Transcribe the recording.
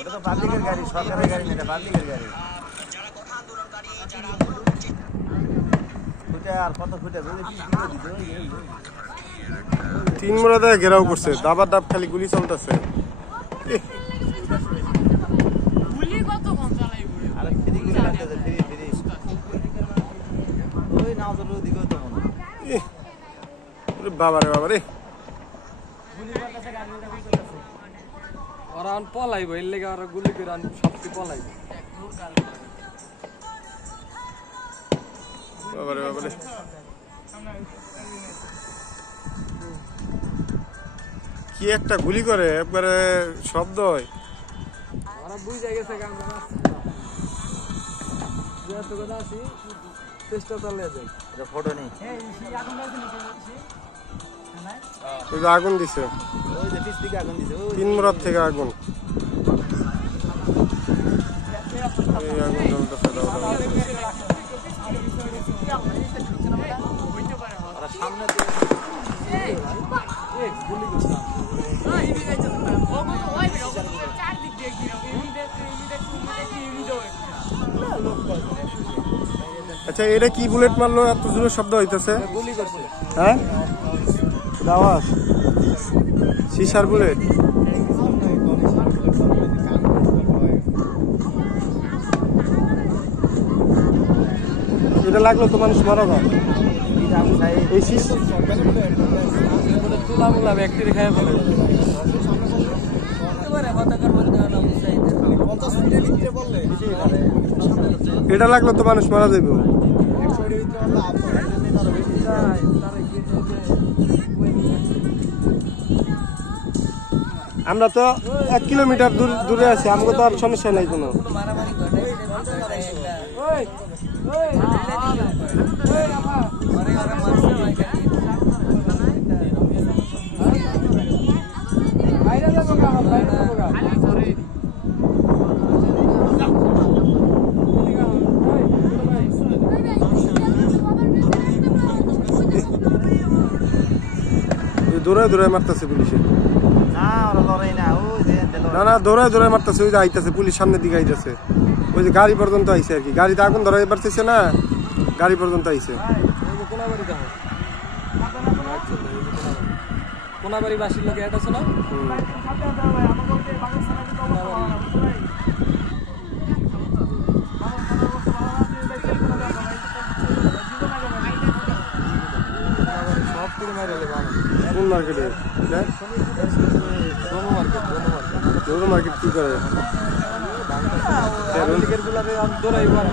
ওটা তো পাবলিকের গাড়ি, সরকারের গাড়ি না, এটা পাবলিকের গাড়ি। ফুটে আর কত ফুটে তিন মোড়া দেয় ঘেরাও করছে, দাবার ডাব খালি গুলি চলতেছে। বাবারে বাবারে ওরা পলাইব, এর লেগে ওরা গুলি করে সবচেয়ে পলাইব। বাবারে বাবারে কি একটা গুলি করে, একবারে শব্দ হয়। ওরা বুঝে গেছে চেষ্টা চালিয়ে যায়। ফটো নেই, আগুন দিছে, ওই যে পিছ দিকে আগুন দিছে, তিন মোড়ার থেকে আগুন। এই আগুন জ্বলতেছে, সামনে আচ্ছা এটা কি বুলেট মারলো, এত জোরে শব্দ হইতেছে? হ্যাঁ আওয়াজ, সিসার বুলেট। এটা লাগলো তো মানুষ মারা যায়। এই তুলামুলা ব্যক্তি খায় বলে এটা লাগলো তো মানুষ মারা যাবে। আমরা তো 1 কিলোমিটার দূরে আছি, আমাকে তো আর সমস্যা নাই কোনো। দৌড়ায় দৌড়ায় মারতেছে পুলিশে। না না দৌড়ায় দৌড়ায় মারতেছে, ওই যে আইতেছে পুলিশ, সামনের দিকে আইতেছে। ওই যে গাড়ি পর্যন্ত আইছে আর কি, গাড়িতে আগুন ধরাই পারতেছে না, গাড়ি পর্যন্ত আইছে। কোনাবাড়ি বাসির লোক এটা আছে না, কোন মার্কেটে? গরু মার্কেট কি করে? দৌড়াইব আর